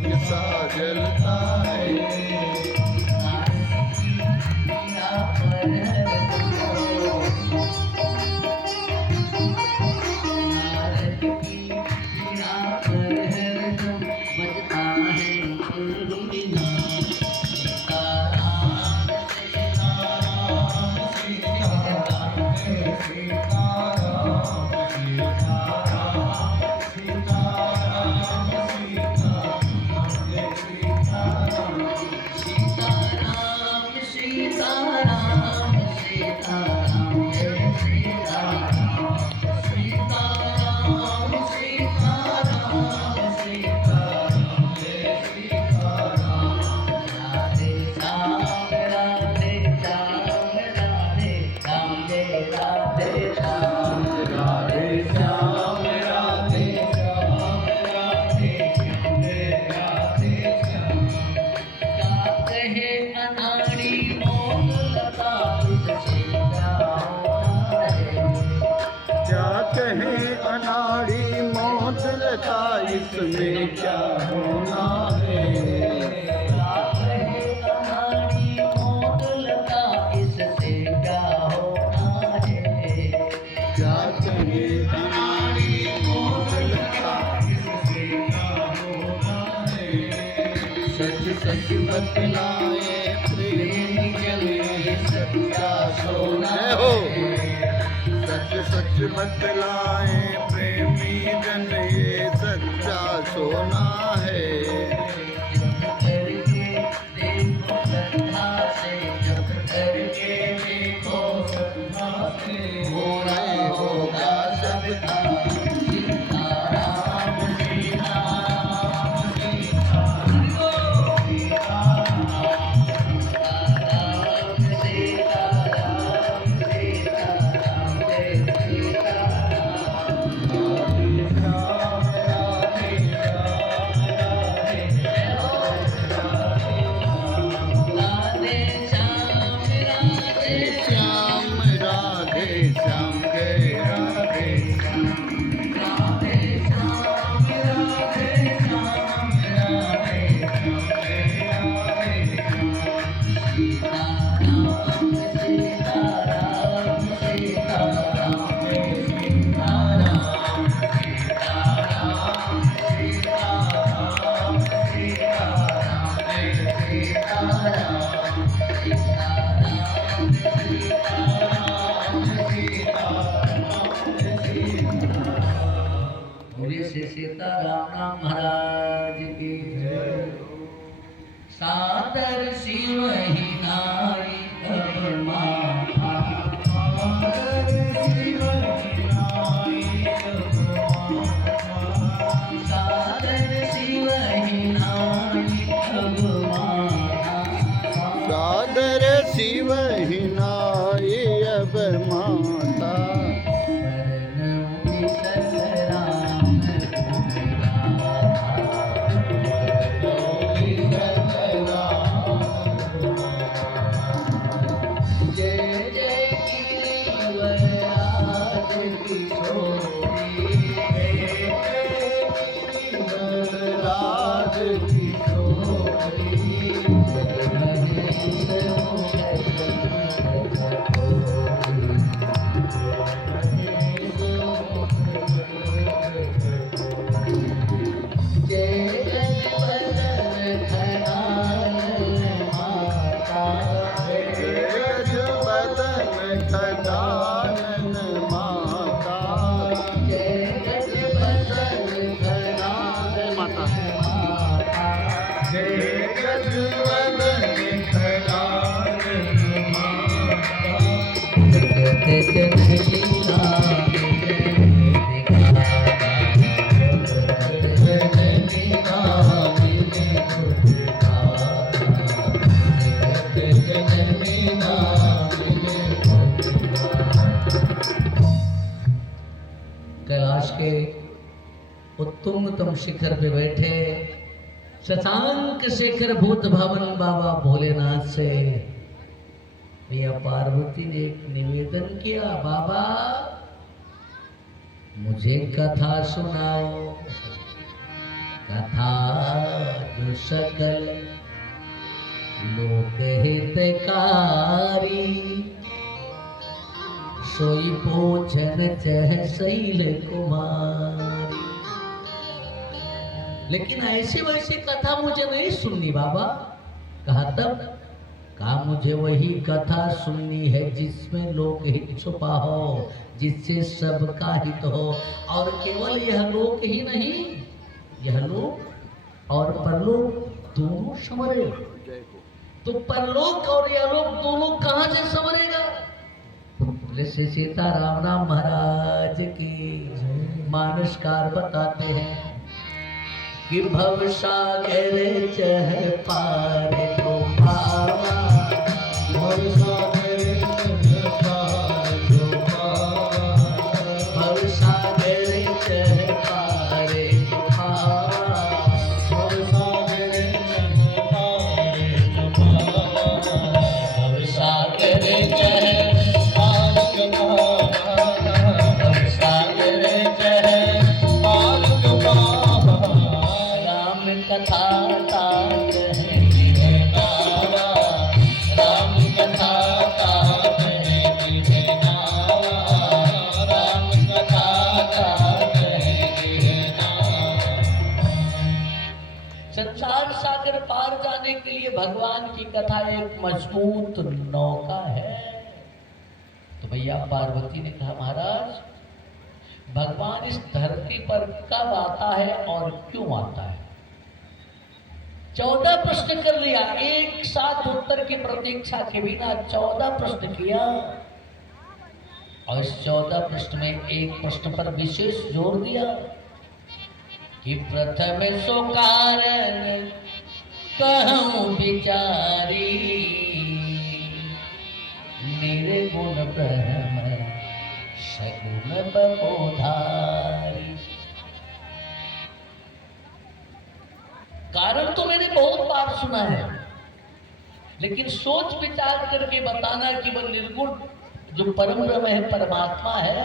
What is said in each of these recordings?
सा जलता है। इसमें क्या होना है, मौत लगा इससे क्या होना है, क्या कहे हमारी मौत लगा इससे क्या होना है। सच सच बतलाए प्रेमी जले सच्चा सोना हो, सच सच बतलाए प्रेमी जन ये सच्चा सोना है। होगा सबका सीताराम महाराज की जय। सादर शिव ही नाई अब माथा, सादर शिव ही नाई अब माथा, सादर शिव ही नाई अब माथा, सादर शिव ही नाई अब माता। कैलाश के उत्तुंगतम शिखर पे बैठे शशांक शेखर भूत भवन बाबा भोलेनाथ से मैया पार्वती ने एक निवेदन किया, बाबा मुझे कथा सुनाओ। कथा जो सकल लोक हितकारी, सोई पूछन चह शैल कुमारी। लेकिन ऐसी वैसी कथा मुझे नहीं सुननी बाबा। कहा तब? कहा मुझे वही कथा सुननी है जिसमें लोक हित छुपा हो, जिससे सबका हित हो। और केवल यह लोक ही नहीं, यह लोक और परलोक दोनों संवरे। तो परलोक और यह लोक दोनों कहां से संवरेगा? जैसे सीताराम राम महाराज की मानसकार बताते हैं कि भव सागर चह पार को पावा, भव सागर चह पार को पावा, भव सागर चह पार को पावा, भव सागर चह पार को पावा, भव सागर चह पार को पावा, भव सागर चह पार को पावा, राम कथा तात है नावा, राम कथा तात है नावा, राम कथा तात है नावा। संसार सागर पार जाने के लिए भगवान की कथा एक मजबूत नौका है। तो भैया पार्वती ने कहा महाराज भगवान इस धरती पर कब आता है और क्यों आता है? 14 प्रश्न कर लिया, एक साथ उत्तर की प्रतीक्षा के बिना 14 प्रश्न किया। और इस 14 प्रश्न में एक प्रश्न पर विशेष जोर दिया कि प्रथम सो कारण कहूं विचारी, निर्गुण ब्रह्म सगुण बबोधारी। कारण तो मैंने बहुत बार सुना है, लेकिन सोच विचार करके बताना कि वह निर्गुण जो परम ब्रह्म है, परमात्मा है,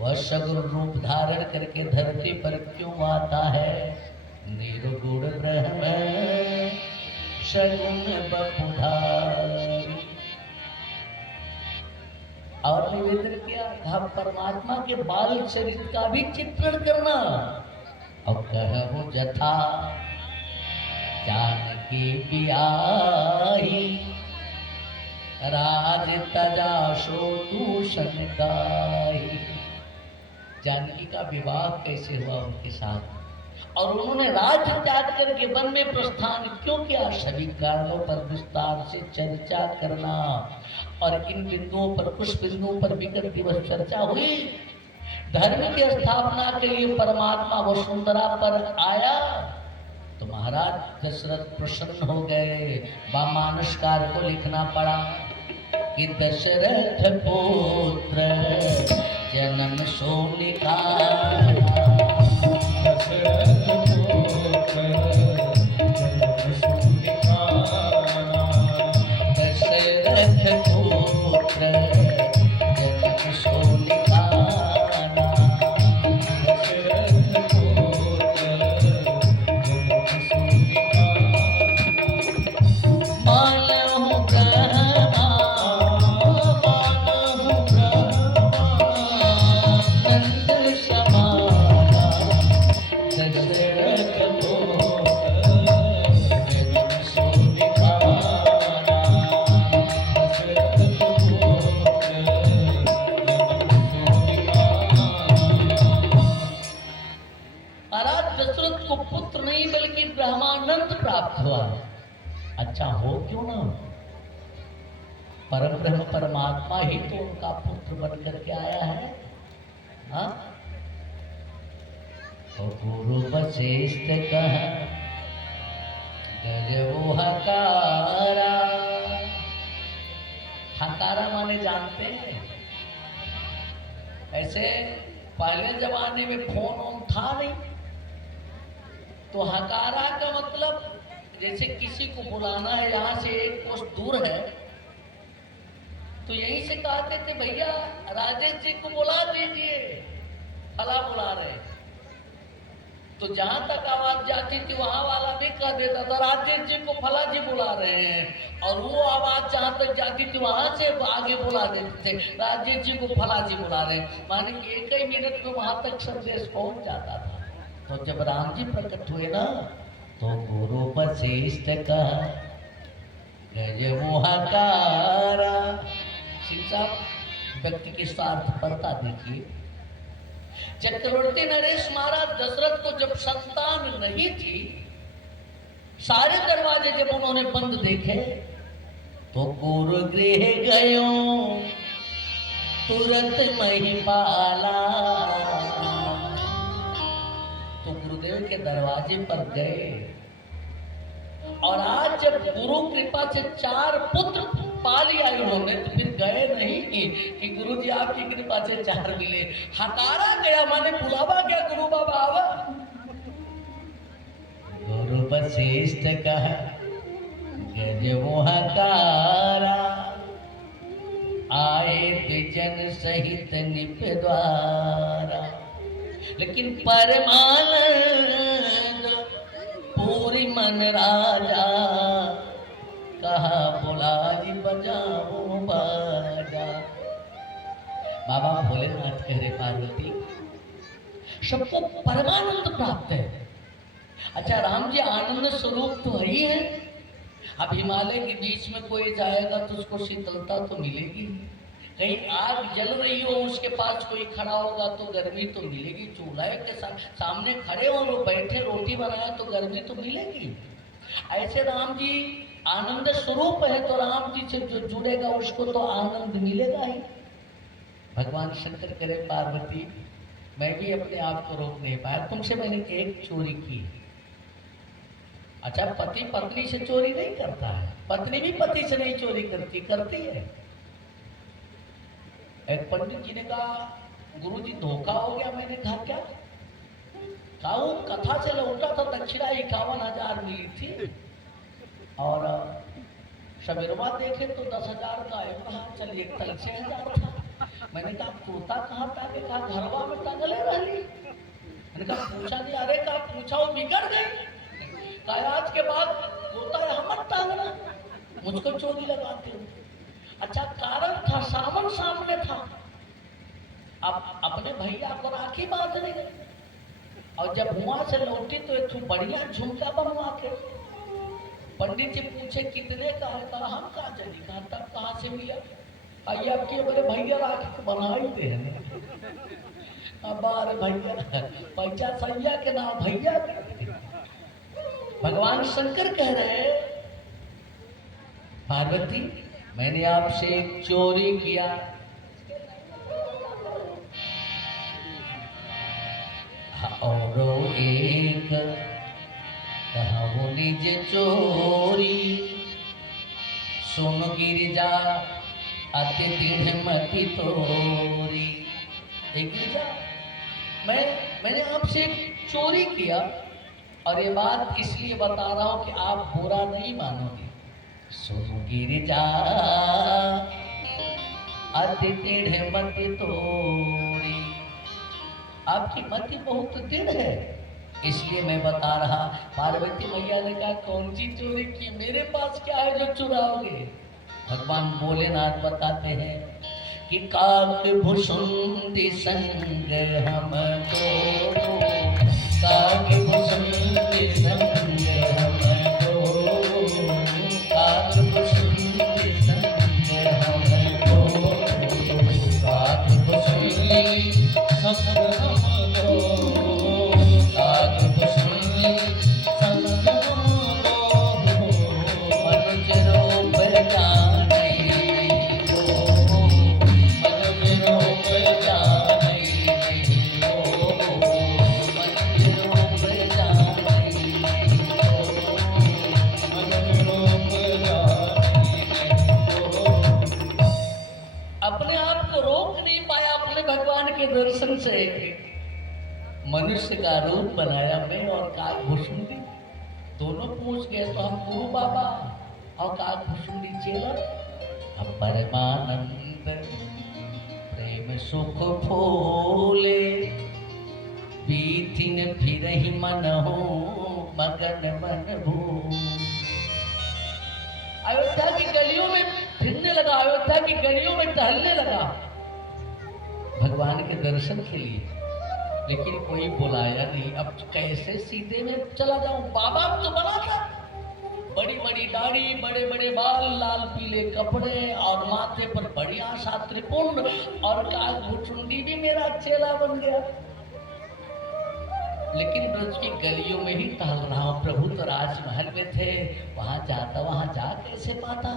वह सगुण रूप धारण करके धरती पर क्यों आता है? निर्गुण ब्रह्म सगुण बबोधारी। और निवेदन किया हम परमात्मा के बाल चरित्र का भी चित्रण करना। अब कहूं जथा जानकी बियाही, राज तजा सो दूषण गाही। जानकी का विवाह कैसे हुआ उनके साथ, और उन्होंने राज्य त्याग करके वन में प्रस्थान क्यों किया, सभी कारणों पर विस्तार से चर्चा करना। और इन बिंदुओं पर, कुछ बिंदुओं पर विगत दिवस चर्चा हुई। धर्म की स्थापना के लिए परमात्मा वसुंधरा पर आया तो महाराज दशरथ प्रसन्न हो गए। वामानसकार को लिखना पड़ा कि दशरथ पुत्र जन्म सोनिका, दशरथ पुत्र जन्म सोनिका, दशरथ पुत्र जन्म सोनिका, दशरथ पुत्र जन्म सोनिका। मानहु ब्रह्मा मानहु ब्रह्मा, नंद समाना, दशरथ दशरथ पुत्र जन्म सोनिका, दशरथ पुत्र जन्म सोनिका। महाराज दशरथ को पुत्र नहीं बल्कि ब्रह्मानंद प्राप्त हुआ। अच्छा हो क्यों ना, परम ब्रह्म परमात्मा ही तो उनका पुत्र बन करके आया है। हाँ? तो गुरु वशिष्ठ कह गजो हकारा। हकारा माने जानते हैं? ऐसे पहले जमाने में फोन वोन था नहीं, तो हकारा का मतलब जैसे किसी को बुलाना है, यहाँ से एक कोस दूर है, तो यहीं से कहते थे भैया राजेश जी को बुला दीजिए, फला बुला रहे। तो जहां तक आवाज जाती थी वहां वाला भी कह देता था राजेश जी को फला जी बुला रहे हैं, और वो आवाज जहां तक जाती थी वहां से आगे बुला देते थे राजेश जी को फला जी बुला रहे हैं। माने कि एक ही मिनट में वहां तक संदेश पहुंच जाता था। तो जब राम जी प्रकट हुए ना, तो गुरु वशिष्ठ का गज मुहाकारा। सिंह साहब व्यक्ति की स्वार्थपरता देखिए। चक्रवर्ती नरेश महाराज दशरथ को जब संतान नहीं थी, सारे दरवाजे जब उन्होंने बंद देखे, तो गुरु गृह गयो तुरंत महिपाला। तो गुरुदेव के दरवाजे पर गए, और आज जब गुरु कृपा से 4 पुत्र पा लिया इन्होंने, तो फिर गए नहीं कि गुरु जी आपकी कृपा से 4 मिले। हकारा गया, माने बुलावा गया, गुरु बाबा आवा। गुरु वशिष्ठ कहा गज मुहाकारा, आए द्विजन सहित निप द्वारा। लेकिन परमानंद पूरी मन राजा, कहा बोला जी बजाओ बाजा। बाबा भोलेनाथ कह रहे पार्वती सबको परमानंद प्राप्त है। अच्छा राम जी आनंद स्वरूप तो है ही है। अब हिमालय के बीच में कोई जाएगा तो उसको शीतलता तो मिलेगी, कहीं आग जल रही हो उसके पास कोई खड़ा होगा तो गर्मी तो मिलेगी, चूल्हे के सामने खड़े हो और बैठे रोटी बनाए तो गर्मी तो मिलेगी। ऐसे राम जी आनंद स्वरूप है, तो राम जी से जो जुड़ेगा उसको तो आनंद मिलेगा ही। भगवान शंकर करे पार्वती मैं भी अपने आप को रोक नहीं पाया, तुमसे मैंने एक चोरी की। अच्छा पति पत्नी से चोरी नहीं करता है, पत्नी भी पति से नहीं चोरी करती है। एक पंडित जी ने कहा गुरुजी धोखा हो गया। मैंने कहा क्या? कहा वो कथा से लौटा था, दक्षिणा 51,000 मिली थी, और सवेरवा देखे तो 10,000 का है। कहा चलिए कल 6,000 था। मैंने कहा कुर्ता कहाँ टांगे? कहा घरवा में टांगले रही। मैंने कहा पूछा नहीं। अरे कहा पूछा वो बिगड़ गई। कहा आज के बाद कुर्ता यहाँ मत टांगना, मुझको चोरी लगाते हो। अच्छा कारण था, सावन सामने था। अब अपने भैया को राखी बांधने गए, और जब वहां से लौटी तो एक बढ़िया झुमका बनवा के। पंडित जी पूछे कितने का है? कहा हम कहा चली। कहा तब कहाँ से मिला? आइए आपकी मेरे भैया राखी को बना ही दे। अब अरे भैया पैसा सैया के नाम भैया। भगवान शंकर कह रहे पार्वती मैंने आपसे एक चोरी किया। और एक कहा वो निज चोरी, सुन गिरिजा अति दृढ़ मति तोरी। एक गिरिजा मैंने आपसे एक चोरी किया, और ये बात इसलिए बता रहा हूं कि आप बुरा नहीं मानोगे। सुन गिरिजा अति दृढ़ मति तोरी, आपकी मति बहुत दृढ़ है, इसलिए मैं बता रहा। पार्वती मैया ने कहा कौन सी चोरी की? मेरे पास क्या है जो चुराओगे? भगवान भोलेनाथ बताते हैं कि काक भुसुंडी संग हमको, काक भुसुंडी संग हमको, काक भुसुंडी संग हमको, काक भुसुंडी संग हमको, काक भुसुंडी संग हमको, मनुज रूप जाने को, मनुज रूप जाने को, मनुज रूप जाने को, मनुज रूप जाने को। अपने आप को रोक नहीं पाया अपने भगवान के दर्शन से। मनुष्य का रूप बनाया मैं, और काकभुसुंडी दोनों पूछ गए तो हम गुरु बाबा और काकभुसुंडी चेला। अब परमानंद प्रेम सुख फूले, बीथिन फिर ही मन हो मगन मन भू। अयोध्या की गलियों में फिरने लगा, अयोध्या की गलियों में टहलने लगा भगवान के दर्शन के लिए, लेकिन कोई बुलाया नहीं। अब कैसे सीधे में चला जाऊं? बाबा तो बना था, बड़ी बड़ी दाढ़ी, बड़े बड़े बाल, लाल पीले कपड़े और माथे पर बड़ी आशा त्रिपुंड और कालभुचुंडी भी मेरा चेला बन गया। लेकिन ब्रज की गलियों में ही टहल रहा हूं। प्रभु तो राजमहल में थे, वहां जाता, वहां जा कैसे पाता?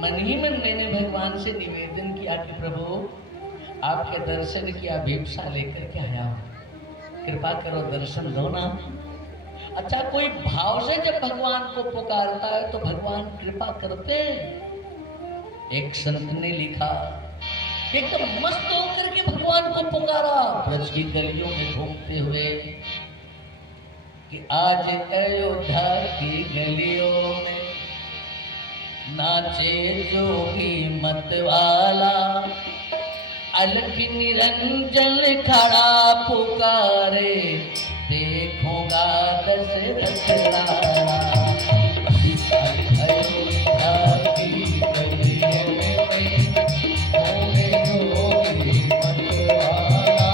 मन ही मन मैंने भगवान से निवेदन किया कि प्रभु आपके दर्शन की अभिप्सा लेकर के आया हूं, कृपा करो दर्शन दो ना। अच्छा, कोई भाव से जब भगवान को पुकारता है तो भगवान कृपा करते हैं। एक संत ने लिखा, एकदम मस्त होकर के भगवान को पुकारा ब्रज की गलियों में घूमते हुए कि आज अयोध्या की गलियों में नाचे जोगी मतवाला, अलख निरंजन खड़ा पुकारे, देखूंगा दशरथ लाला। अयोध्या की गलियों में घूमे जोगी मतवाला,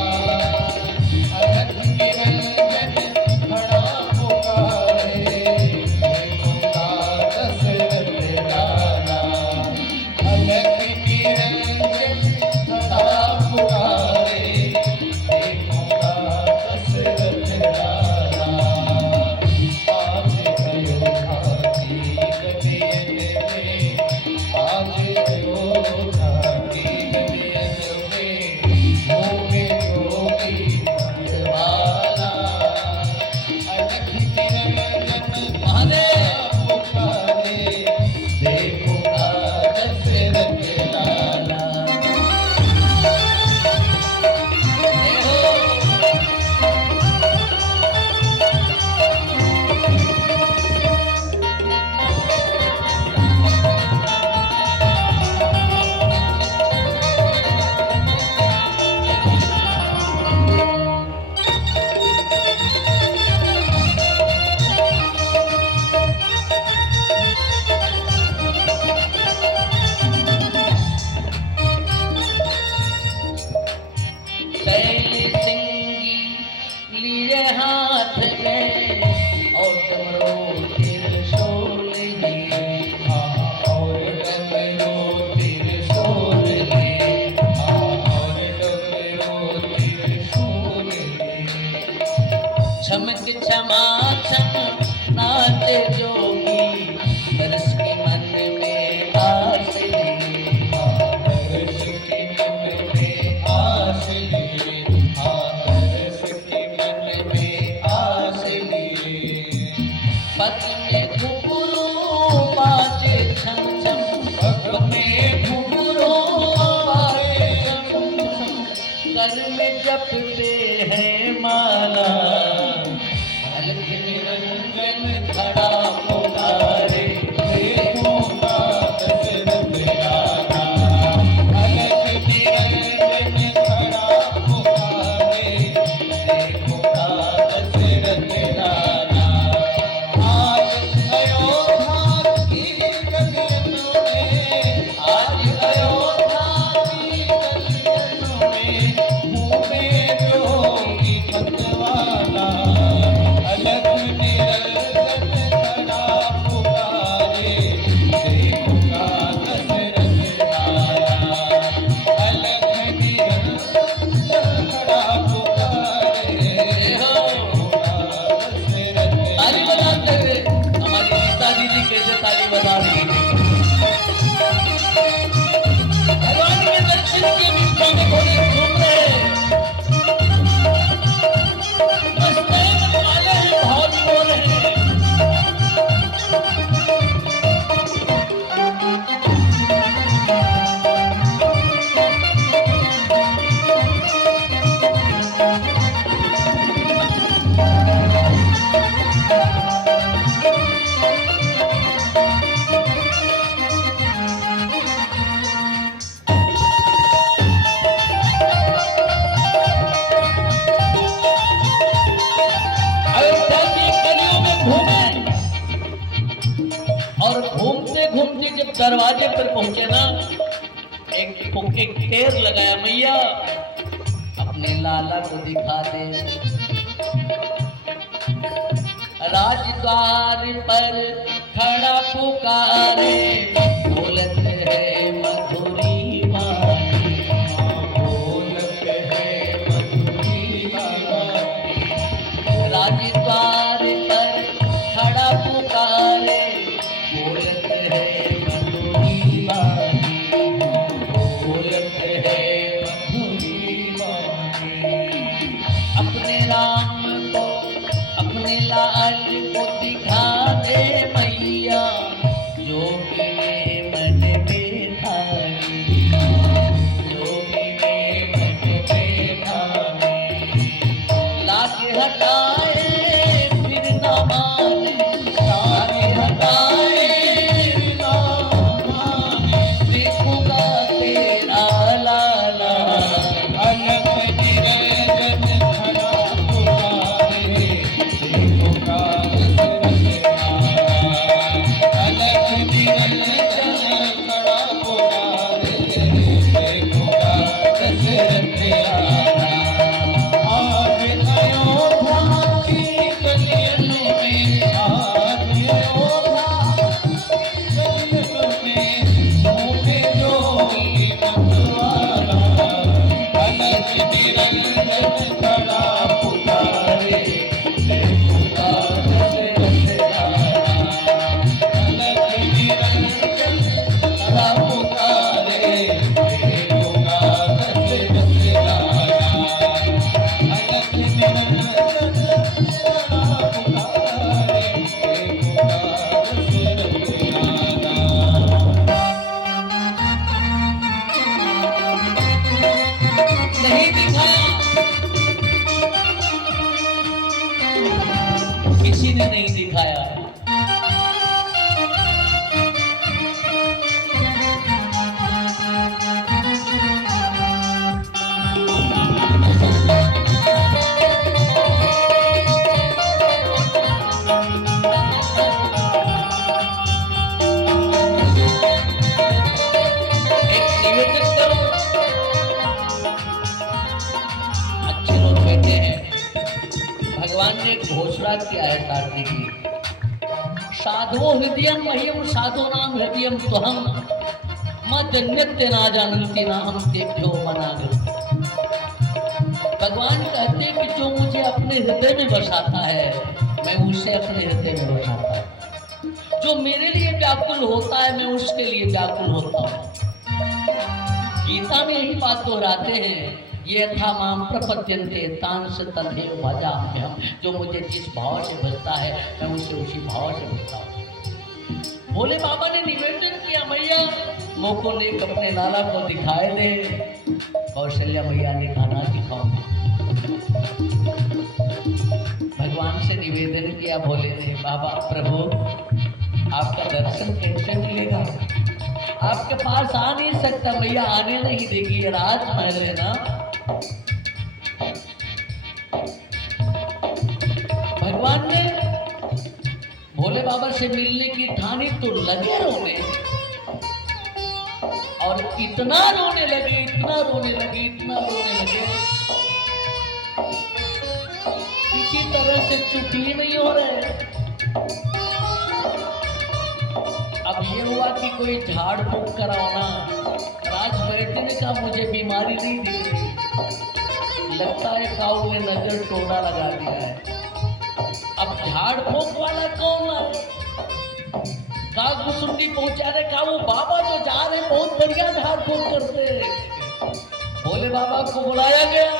अलख निरंजन खड़ा पुकारे, देखूंगा दशरथ लाला। अलख निरंजन खड़ा पुकारे, देखूंगा दशरथ लाला। आज अयोध्या की गलियन में, आज अयोध्या की गलियन में घूमे जोगी मतवाला, अलख निरंजन खड़ा पुकारे, देखूंगा दशरथ लाला। शैल सिंगी लिए हाथ में और डमरू त्रिशूल लिए, और डमरू त्रिशूल लिए, और डमरू त्रिशूल लिए। चमक छमाछम नाचे जोगी, बरस के मन में आस लिए, बरस के मन में आस लिए, बरस के मन में आस लिए। पग में घुंघरू बाजे छम छम, पग में घुंघरू बाजे छम छम, कर में जपते हैं माला, अलख निरंजन खड़ा पुकारे, देखूंगा दशरथ लाला। अलख निरंजन खड़ा पुकारे, देखूंगा दशरथ लाला। आज अयोध्या की गलियों में, आज अयोध्या की गलियों में घूमे जोगी मतवाला, अलख निरंजन खड़ा पुकारे, देखूंगा दशरथ लाला। अलख निरंजन खड़ा पुकारे, देखूंगा दशरथ। ताली बजाते हुए हमारी गीता दीदी कैसे ताली बजा रही थी। भगवान के दर्शन के विश्व में घोड़े घूम रहे हैं, मस्तैन वाले हैं, भाव भी हो रहे हैं। दरवाजे पर पहुंचे ना, एक ढेर लगाया, मैया अपने लाला को दिखा दे। राजद्वार पर खड़ा पुकारे, बोलत है मधुरी वाणी, बोलत है मधुरी वाणी। राजद्वार पर खड़ा पुकारे, बोलत है मधुरी वाणी, बोलत है मधुरी वाणी। अपने राम को अपने लाल को दिखा दे मैया, जो भी मन में थारी, जो भी मन में थारी। लागे हटाए फिर न माने, लागे हटाए फिर न माने, देखूंगा तेरा लाला। अलख निरंजन खड़ा पुकारे, पुकार अलख निरंजन खड़ा पुकारे, पुकार आज अयोध्या की गलियों में, आज अयोध्या की गलियों में, झूमे जोगी मतवाला। अलख निरंजन खड़ा पुकारे, पुकार अलख निरंजन खड़ा पुकारे, पुकार अलख निरंजन खड़ा पुकारे, नहीं दिखाया, किसी ने नहीं दिखाया। एक निवेदन करो, अच्छे लोग बैठे हैं, भगवान ने एक घोषणा किया है कार्तिक की, साधवो हृदयम मह्यम साधो नाम हृदयम त्वहम मद नित्य ना जानती नाम तेभ्यो मनागम। भगवान कहते हैं कि जो मुझे अपने हृदय में बसाता है, मैं उसे अपने हृदय में बसाता हूँ। जो मेरे लिए व्याकुल होता है, मैं उसके लिए व्याकुल होता हूँ। गीता में यही बात दोहराते हैं, ये यथा माम प्रपद्यन्ते तांस तथैव भजाम्यहम्। जो मुझे जिस भाव से भजता है, मैं उसे उसी भाव से भजता हूँ। भोले बाबा ने निवेदन किया, मैया मोको नेक अपने लाला को दिखाए दे। कौशल्या मैया ने कहा ना दिखाऊंगी। भगवान से निवेदन किया भोले ने, बाबा प्रभु आपका दर्शन कैसे मिलेगा, आपके पास आ नहीं सकता। मैया आने नहीं देगी, ये राजमहल है ना। भगवान ने भोले बाबा से मिलने की ठानी तो लगे रोने, और इतना रोने लगे, इतना रोने लगे, इतना रोने लगे, किसी तरह से चुप ही नहीं हो रहे। अब ये हुआ कि कोई झाड़ फूक कराओ ना। राज बैठे ने कहा मुझे बीमारी नहीं दिख रही, लगता है काऊ ने नजर टोना लगा दिया है। अब झाड़ फूक वाला कौन है? का गुसुंडी पहुंचाने का वो बाबा जो जा रहे बहुत बढ़िया झाड़ फूक करते। भोले बाबा को बुलाया गया,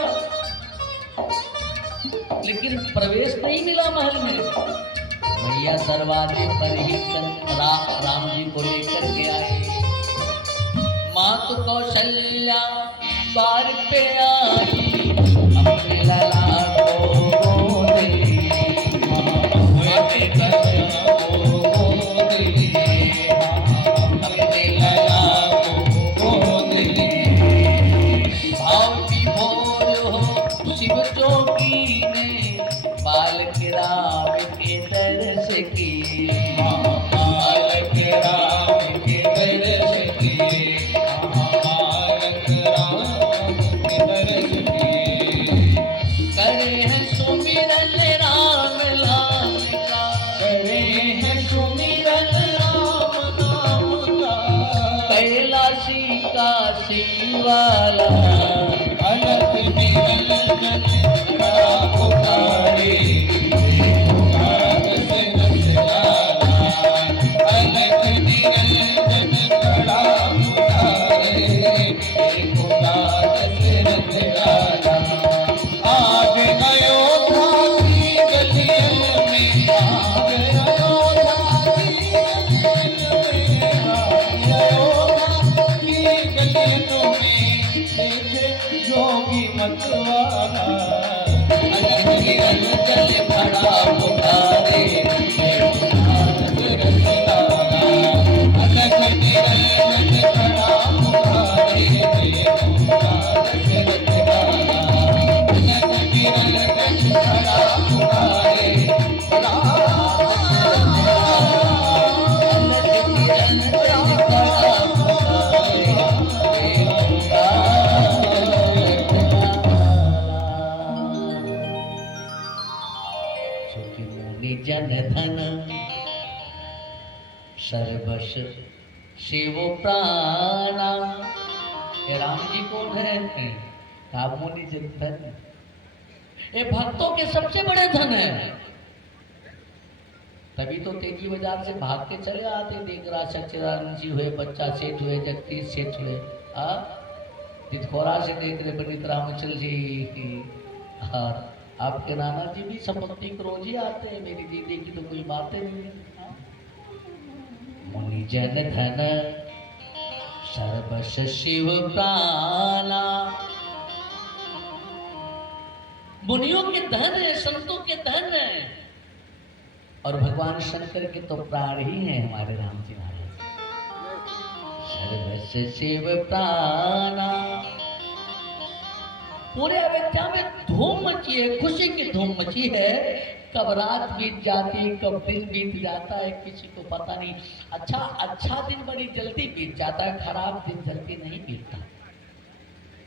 लेकिन प्रवेश नहीं मिला महल में। भैया दरवाजे पर ही राम जी को लेकर के आए। मात कौशल्या द्वार पे आई, अपने लाला को गोद ली। अपने लाला को गोद ली, अपने लाला को गोद ली। भाव विभोर हो शिव जोगी ने, बालक राम के दर्श की। बालक राम के वाला अलख निरंजन खड़ा पुकारे पुकार से रसलाला अलख निरंजन खड़ा पुकारे पुकार से रसलाला आज अयोध्या की गलियों में आज अयोध्या की गलियों में देखे जोगी मतवाला अलख निरंजन खड़ा पुकारे पुकार से रसलाला अलख निरंजन खड़ा पुकारे पुकार से रसलाला अलख निरंजन खड़ा पुकारे जन धन सर्वश शिव प्राणा। ये राम जी कौन है? आप मुनि जन धन, ये भक्तों के सबसे बड़े धन है। तभी तो तेजी बाजार से भाग के चले आते, देख रहा सच्चिदानंद जी हुए, बच्चा सेठ हुए, जगदीश सेठ हुए, तिथौरा से देख रहे पंडित रामचल जी, और आपके नाना जी भी संपत्ति को रोज ही आते हैं। मेरी दीदी की तो कोई बातें नहीं है। मुनि जन धन सर्वश शिव प्राणा। मुनियों के धन है, संतों के धन है, और भगवान शंकर के तो प्राण ही हैं हमारे राम जी महाराज। सर्वश शिव प्राणा। पूरे अयोध्या में धूम मची है, खुशी की धूम मची है। कब रात बीत जाती है, कब दिन बीत जाता है, किसी को पता नहीं। अच्छा दिन बड़ी जल्दी बीत जाता है, खराब दिन जल्दी नहीं बीतता।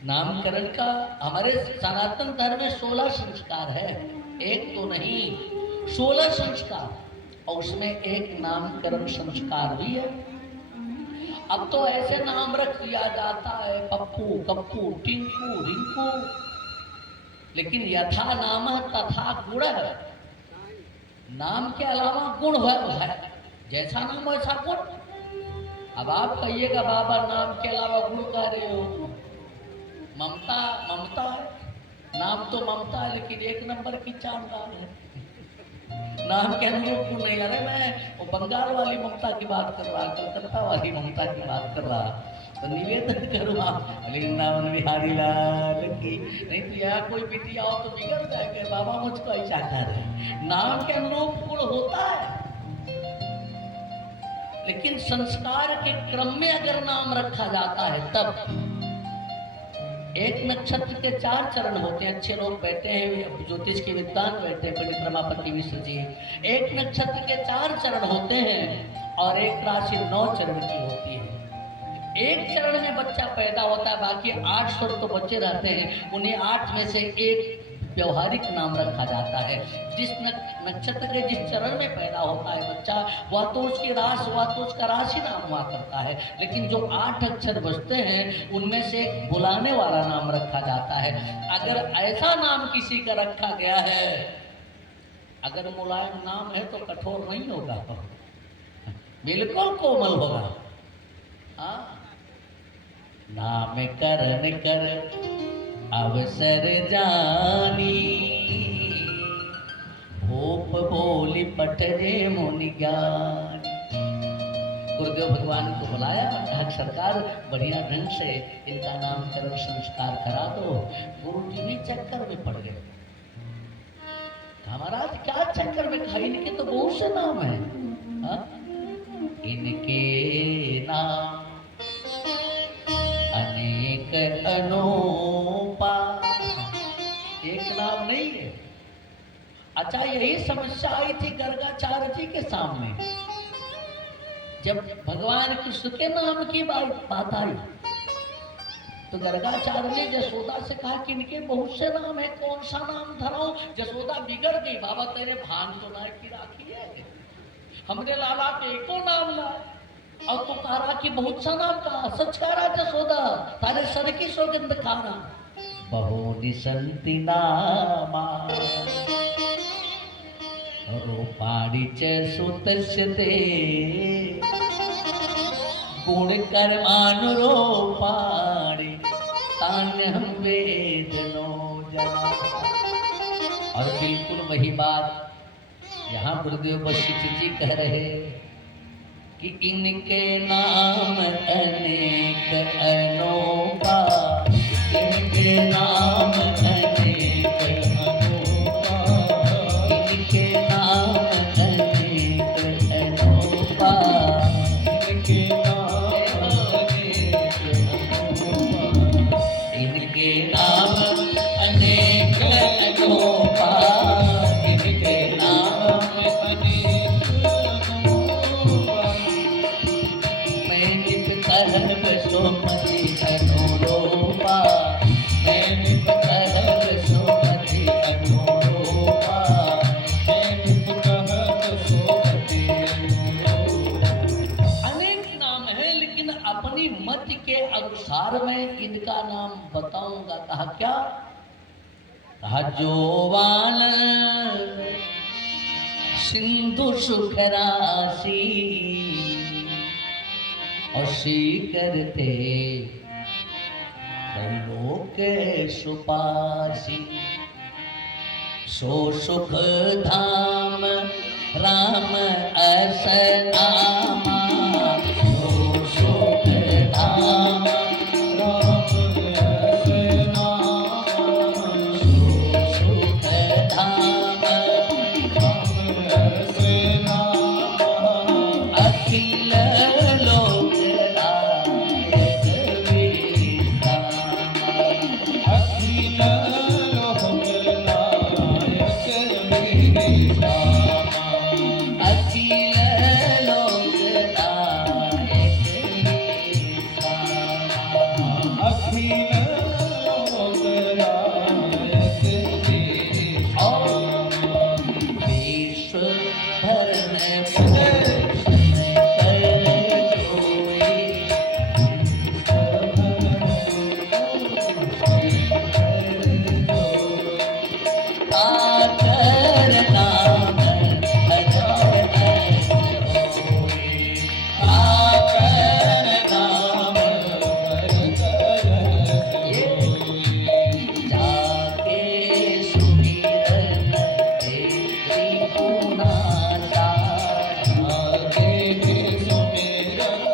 नामकरण का हमारे सनातन धर्म में 16 संस्कार है, एक तो नहीं 16 संस्कार, और उसमें एक नामकरण संस्कार भी है। अब तो ऐसे नाम रख दिया जाता है, पप्पू, कप्पू, टिंकू, रिंकू, लेकिन यथा नाम तथा गुण है। नाम के अलावा गुण है, जैसा नाम वैसा गुण। अब आप कहिएगा बाबा नाम के अलावा गुण कह रहे हो, ममता है, नाम तो ममता है, लेकिन एक नंबर की चांदाल है। नाम के अनुरूप क्यों नहीं? अरे मैं वो बंगाल वाली ममता की बात कर रहा, कलकत्ता वाली ममता की बात कर रहा, तो निवेदन करूँगा वृंदावन बिहारी लाल की। नहीं तो यहाँ कोई बेटी आओ तो बिगड़ जाएगा, बाबा मुझको ऐसा कर रहे। नाम के अनुरूप गुण होता है, लेकिन संस्कार के क्रम में अगर नाम रखा जाता है तब। एक नक्षत्र के 4 चरण होते हैं। अच्छे लोग बैठे हैं, ज्योतिष के विद्वान बैठे हैं, पंडित रमापति मिश्र जी। एक नक्षत्र के 4 चरण होते हैं और एक राशि 9 चरण की होती है। एक चरण में बच्चा पैदा होता है, बाकी 8 स्वर तो बच्चे रहते हैं। उन्हें 8 में से एक व्यवहारिक नाम रखा जाता है। जिस नक्षत्र के जिस चरण में पैदा होता है बच्चा, वह तो उसकी राशि, वह तो उसका राशि नाम हुआ करता है। लेकिन जो 8 अक्षर बचते हैं उनमें से एक बुलाने वाला नाम रखा जाता है। अगर ऐसा नाम किसी का रखा गया है, अगर मुलायम नाम है तो कठोर नहीं होगा, बिल्कुल कोमल होगा। नाम करण कर अवसर जानी, भूप बोली पठरे मुनि ज्ञानी। गुरुदेव भगवान को बुलाया, कहा सरकार बढ़िया ढंग से इनका नामकरण संस्कार करा दो। गुरु जी भी चक्कर में पड़ गए। महाराज क्या चक्कर में? कहा इनके तो बहुत से नाम है। इनके नाम अनेक अनूपा, एक नाम नहीं है। अच्छा, यही समस्या आई थी गर्गाचार्य जी के सामने जब भगवान कृष्ण के नाम की बात आई। तो गर्गाचार्य ने जसोदा से कहा कि इनके बहुत से नाम है, कौन सा नाम धराऊं? जसोदा बिगड़ गई, बाबा तेरे भान तो ना की राखी है, हमने लाला के एको नाम ला। और तो कारा की बहुत सा नाम कहा, सच कह रहा जसोदा, तारे सर की सौगंध कारा बहु संति नामा रूपाणी च सुतस्य ते गुण कर्मानुरूपाणि तान्यहं वेदनो जना। और बिल्कुल वही बात यहाँ गुरुदेव वशिष्ठ जी कह रहे कि इनके नाम अनेक अनोखा, इनके नाम अनेक अनोखा, इनके नाम अनेक अनोखा, इनके नाम अनेक अनोखा, इनके नाम अनेक अनोखा, इनके नाम अनेक अनोखा। मैं नित कहब सोमति अनुरूपा, मैं नित कहब सोमति अनुरूपा, मैं नित कहब सोमति अनुरूपा। अनेक नाम है, लेकिन अपनी मत के अनुसार मैं इनका नाम बताऊंगा। कहा क्या? कहा जोवान सिंधु सुख राशि और करते लोक सुपासी, सो सुख धाम राम अस नामा, सो सुख धाम राम अस नामा, सो सुख धाम राम अस नामा। अखिल लोक नायक विश्राम, अखिल लोक नायक विश्राम, अखिल लोक नायक विश्राम, अखिल लोक नायक विश्राम। विश्व भरण पोषण कर जोई, आकर नाम भजन होई, आकर नाम भजन होई। जाके सुमिरन त्रिगुणासा, जाके सुमिरन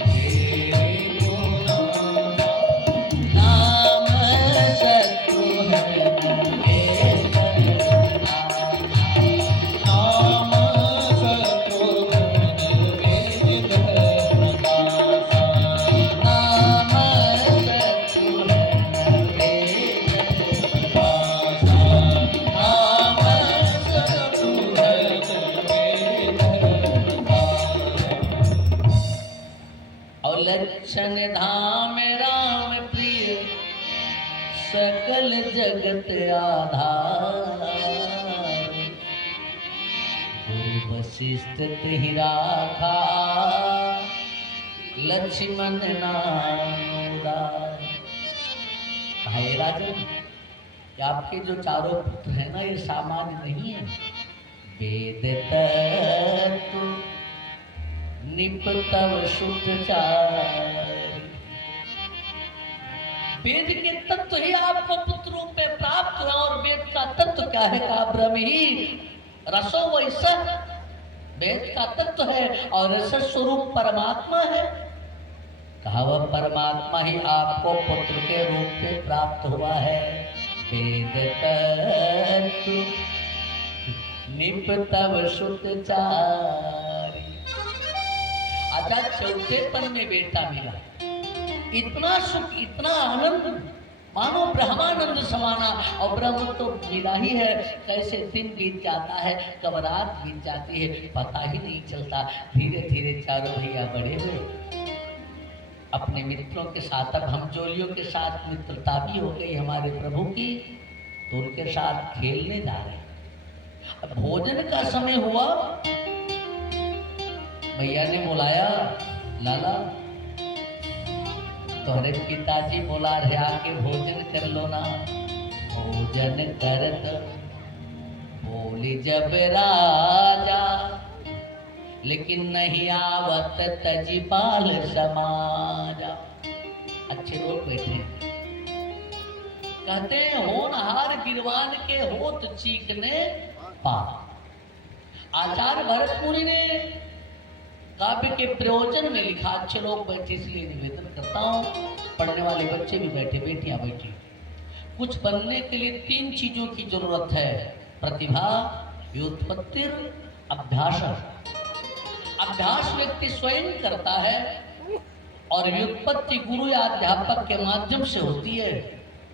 त्रिगुणासा। नाम शत्रुघ्न के धरना, नाम शत्रुघ्न के धरना, नाम शत्रुघ्न के धरना, नाम शत्रुघ्न के धरना। और लक्षण धाम राम प्रिय सकल जगत आधार, गुरु वशिष्ठ तेहि राखा लक्ष्मण नाम उदार। भाई राजन, ये आपके जो चारों पुत्र हैं ना, ये सामान्य नहीं है। वेद तत्व निपतव सुत चारि, वेद के तत्व ही आपको पुत्र रूप में प्राप्त हुआ। और वेद का तत्व क्या है? का ब्रह्म ही रसो वैसा, वेद का तत्व है और रस स्वरूप परमात्मा है। कहा वह परमात्मा ही आपको पुत्र के रूप में प्राप्त हुआ है। वेद तत्व निपतव सुत चारि। अच्छा, चौथेपन में बेटा मिला, इतना सुख, इतना आनंद, मानो ब्रह्मानंद समाना। और ब्रह्म तो मिला ही है, कैसे दिन बीत जाता है, कब रात बीत जाती है, पता ही नहीं चलता। धीरे धीरे चारों भैया बड़े हुए, अपने मित्रों के साथ, अब हम जोलियों के साथ मित्रता भी हो गई हमारे प्रभु की, तो उनके साथ खेलने जा रहे। अब भोजन का समय हुआ, भैया ने बुलाया, लाला तोहरे पिताजी बोला रहे आके भोजन कर लो ना। भोजन करत बोली जब राजा, लेकिन नहीं आवत तजी बाल समाजा। अच्छे लोग बैठे कहते हैं होनहार गिरवान के होत चीखने पा। आचार्य भरतमुनि ने काव्य के प्रयोजन में लिखा। अच्छे लोग बैठे इसलिए निवेदन करता हूँ, पढ़ने वाले बच्चे भी बैठे, बेटियां बैठी। कुछ बनने के लिए 3 चीजों की जरूरत है, प्रतिभा, व्युत्पत्ति, अभ्यास। अभ्यास व्यक्ति स्वयं करता है और व्युत्पत्ति गुरु या अध्यापक के माध्यम से होती है,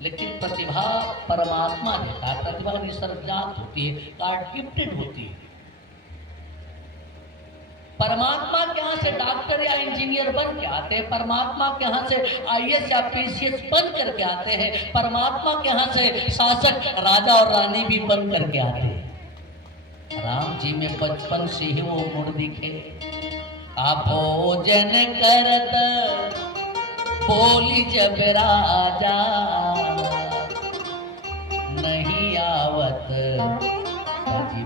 लेकिन प्रतिभा परमात्मा देता है। प्रतिभा निसर्गजात होती है, गॉड गिफ्टेड होती है। परमात्मा के यहाँ से डॉक्टर या इंजीनियर बन के आते हैं, परमात्मा के यहाँ से IAS या PCS बन करके आते हैं, परमात्मा के यहाँ से शासक राजा और रानी भी बन करके आते हैं। राम जी में बचपन से ही वो गुण दिखे। आप भोजन करत बोली जब राजा, नहीं आवत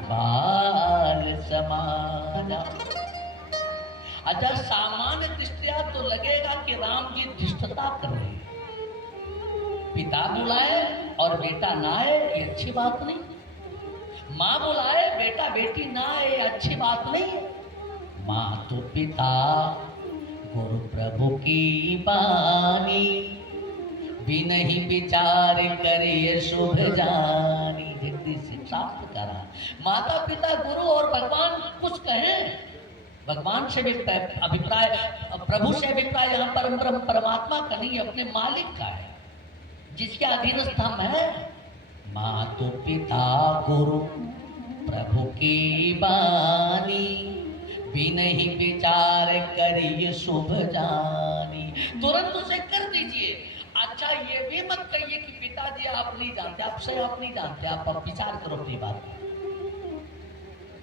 बाल समाजा। अच्छा, सामान्य दृष्टिया तो लगेगा कि राम जी धृष्टता कर रहे हैं। पिता बुलाए और बेटा ना आए, ये अच्छी बात नहीं। माँ बुलाए बेटा बेटी ना आए, ये अच्छी बात नहीं। माँ तो पिता गुरु प्रभु की बानी, बिनहि विचार करिए शुभ जानी। जगदीश सिंह शास्त्र करा, माता पिता गुरु और भगवान कुछ कहें, भगवान से भी अभिप्राय, प्रभु से अभिप्राय यहाँ परम ब्रह्म परमात्मा का नहीं, अपने मालिक का है, जिसके अधीनस्थ हम है। मातु पिता गुरु प्रभु की बानी, बिनहि विचार करिए शुभ जानी। तुरंत उसे कर दीजिए। अच्छा, ये भी मत कहिए कि पिताजी आप नहीं जानते, आपसे आप नहीं जानते, आप अब विचार करो अपनी बात।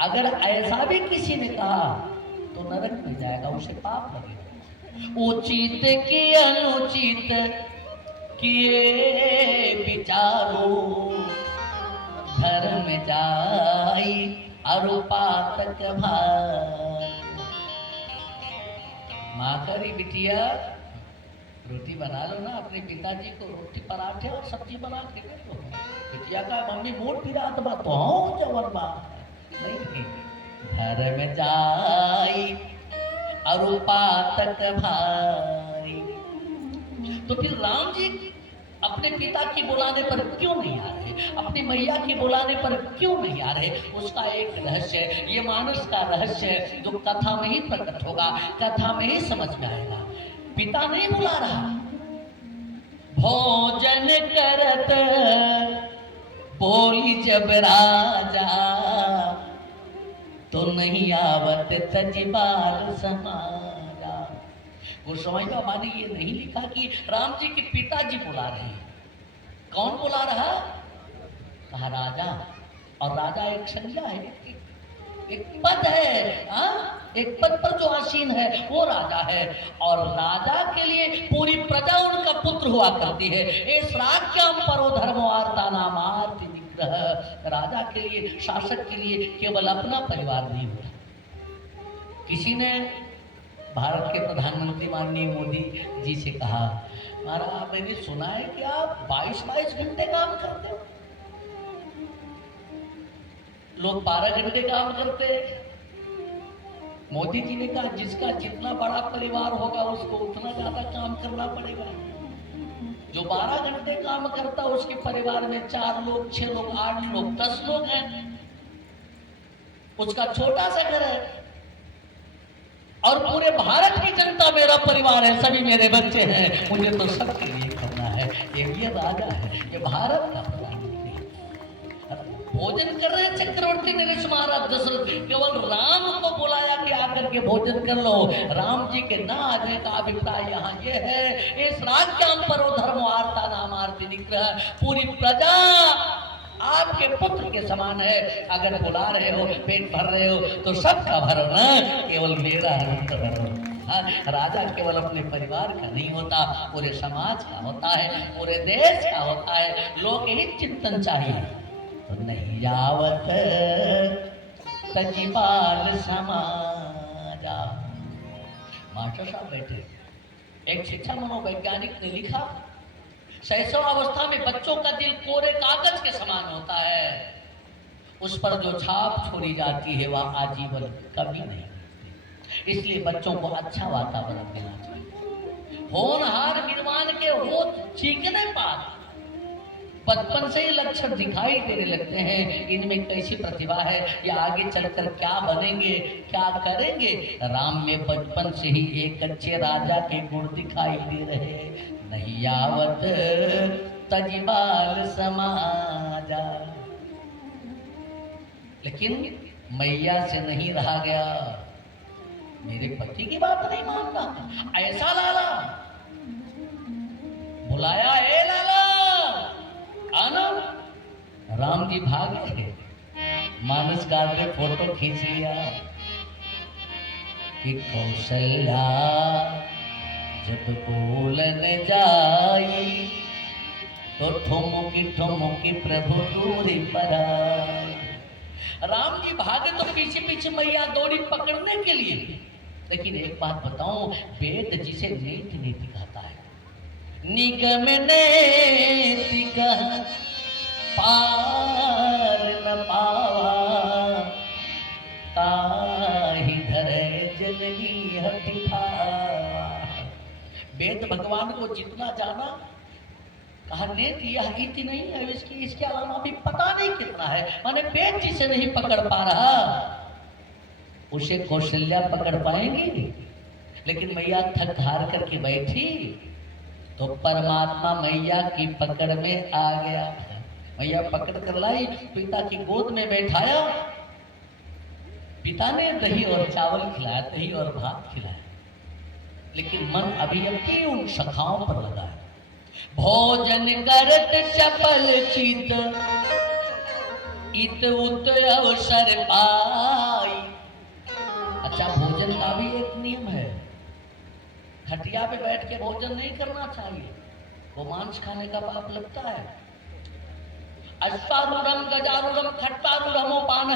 अगर ऐसा भी किसी ने कहा तो नरक में जाएगा, उसे पाप लगेगा। उचित की अनुचित किए विचारो, धर्म जाई अरुपातक भाई। माँ करी बिटिया रोटी बना लो ना, अपने पिताजी को रोटी पराठे और सब्जी बना के दे दो। बिटिया का मम्मी मोट पिरात बा तो हाँ जवर बा नहीं, धर्म जाई अरुपातक भाई। तो फिर राम जी अपने पिता की बुलाने पर क्यों नहीं आ रहे, अपनी मैया की बुलाने पर क्यों नहीं आ रहे? उसका एक रहस्य है, ये मानस का रहस्य है, जो कथा में ही प्रकट होगा, कथा में ही समझ में आएगा। पिता नहीं बुला रहा। भोजन करत बोली जब राजा, तो नहीं आवत तजबाल समाजा। गोस्वामी बाबा ने ये नहीं लिखा कि राम जी के पिताजी बुला रहे हैं। कौन बुला रहा? कहा राजा। और राजा एक संज्ञा है, एक पद है। एक पद पर जो आसीन है वो राजा है, और राजा के लिए पूरी प्रजा उनका पुत्र हुआ करती है। इस राज्यम परो धर्मवार्ता नामार्थ निग्रह। राजा के लिए, शासक के लिए केवल अपना परिवार नहीं होता। किसी ने भारत के प्रधानमंत्री माननीय मोदी जी से कहा, महाराज मैंने सुना है कि आप 22-22 घंटे काम करते हो। लोग 12 घंटे काम करते हैं। मोदी जी ने कहा जिसका जितना बड़ा परिवार होगा उसको उतना ज्यादा काम करना पड़ेगा। जो 12 घंटे काम करता है उसके परिवार में 4 लोग, 6 लोग, 8 लोग, 10 लोग हैं। उसका छोटा सा घर है, और पूरे भारत की जनता मेरा परिवार है, सभी मेरे बच्चे हैं, मुझे तो सबके लिए करना है। ये राजा है, ये भारत का प्रधानमंत्री। भोजन कर रहे चक्रवर्ती नरेश महाराज दशरथ, केवल राम को बुलाया कि आकर के भोजन कर लो। राम जी के न आने का अभिप्राय यहाँ ये है, इस राज्यम परो धर्मवार्ता नामार्थ निग्रह। पूरी प्रजा आपके पुत्र के समान है। अगर बुला रहे हो, पेट भर रहे हो, तो सबका भरो ना, केवल मेरा है भरो। राजा केवल अपने परिवार का नहीं होता, पूरे समाज का होता है, पूरे देश का होता है। लोकहित चिंतन चाहिए। तो नहीं जावत तजीपाल समाजा। मास्टर साहब बैठे, एक शिक्षा मनोवैज्ञानिक ने लिखा, शैशवावस्था में बच्चों का दिल कोरे कागज के समान होता है, उस पर जो छाप छोड़ी जाती है वह आजीवन कभी नहीं मिटती। इसलिए बच्चों को अच्छा वातावरण देना चाहिए। होनहार विद्वान के होठ चीखने पार बचपन से ही लक्षण दिखाई देने लगते हैं, इनमें कैसी प्रतिभा है, ये आगे चलकर क्या बनेंगे, क्या करेंगे। राम में बचपन से ही एक अच्छे राजा के गुण दिखाई दे रहे। नहीं आवत तजीबाल समाजा। लेकिन मैया से नहीं रहा गया, मेरे पति की बात नहीं मानना, ऐसा लाला बुलाया, ए लाला आना। राम जी भागे, मानस गांव में फोटो खींच लिया कि कौशल्या जब बोलन जाई तो ठुमुकी प्रभु दूरी पर आई। राम जी भागे तो पीछे पीछे मैया दौड़ी पकड़ने के लिए। लेकिन एक बात बताऊं, वेद जिसे नीति नीति कहता है, निगम नैतिक पार न पावा, ताहि धरे जननी हठिठावा। वेद भगवान को जितना जाना, कहा नेति यह इति नहीं है, इसके अलावा भी पता नहीं कितना है। माने वेद जिसे नहीं पकड़ पा रहा उसे कौशल्या पकड़ पाएंगी। लेकिन मैया थक हार करके बैठी तो परमात्मा मैया की पकड़ में आ गया। मैया पकड़ कर लाई, पिता की गोद में बैठाया। पिता ने दही और चावल खिलाया, दही और भात खिलाया, लेकिन मन अभी भी उन सखाओं पर लगा है। भोजन करत चपल चित इत उत अवसर पाई। अच्छा, भोजन का भी एक नियम है, खटिया पे बैठ के भोजन नहीं करना चाहिए, गोमांस खाने का पाप लगता है। अश्वारूढ़म गजारूढ़म खट्टारूढ़मोपान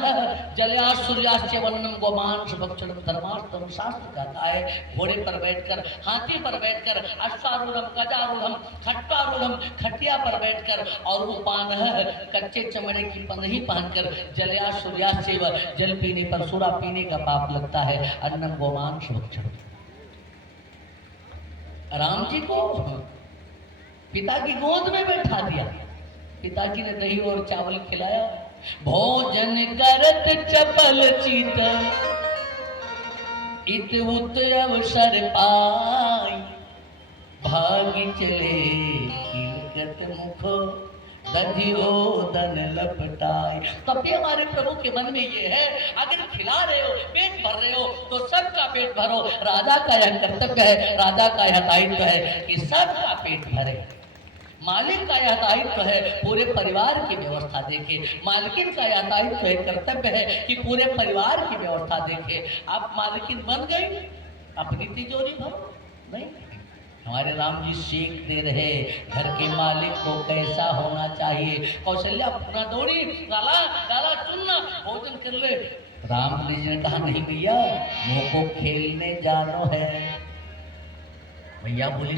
जलया सूर्याश्च वनम गोमांस भक्षणम धर्मार्थम शास्त्र कहता है। घोड़े पर बैठकर, हाथी पर बैठकर, अश्वारूढ़म गजारूढ़म खट्टारूढ़म खटिया पर बैठकर, और उपान कच्चे चमड़े की पन्ही पहनकर, जलया सूर्याश्च जल पीने पर सूरा पीने का पाप लगता है। अन्नम गोमांस भक्षणम। राम जी को पिता की गोद में बैठा दिया, पिताजी ने दही और चावल खिलाया। भोजन करत चपल चित इत उत अवसर पाई, भागी चले किलकत मुखो दधियो दन लपटाई। तब भी हमारे प्रभु के मन में ये है, अगर खिला रहे हो, पेट भर रहे हो तो सबका पेट भरो। राजा का यह कर्तव्य है, राजा का यह दायित्व है कि सबका पेट भरे। मालिक का यह दायित्व है पूरे परिवार की व्यवस्था देखे। मालकिन का यह दायित्व है, कर्तव्य है कि पूरे परिवार की व्यवस्था देखे। आप मालकिन बन गई, अपनी तिजोरी भरो नहीं। हमारे राम जी सीख दे रहे घर के मालिक को कैसा होना चाहिए। कौशल्या अपना दौड़ी, लाला लाला सुनना, भोजन कर ले। राम जी ने कहा नहीं भैया, मुँह को खेलने जानो है। भैया बोली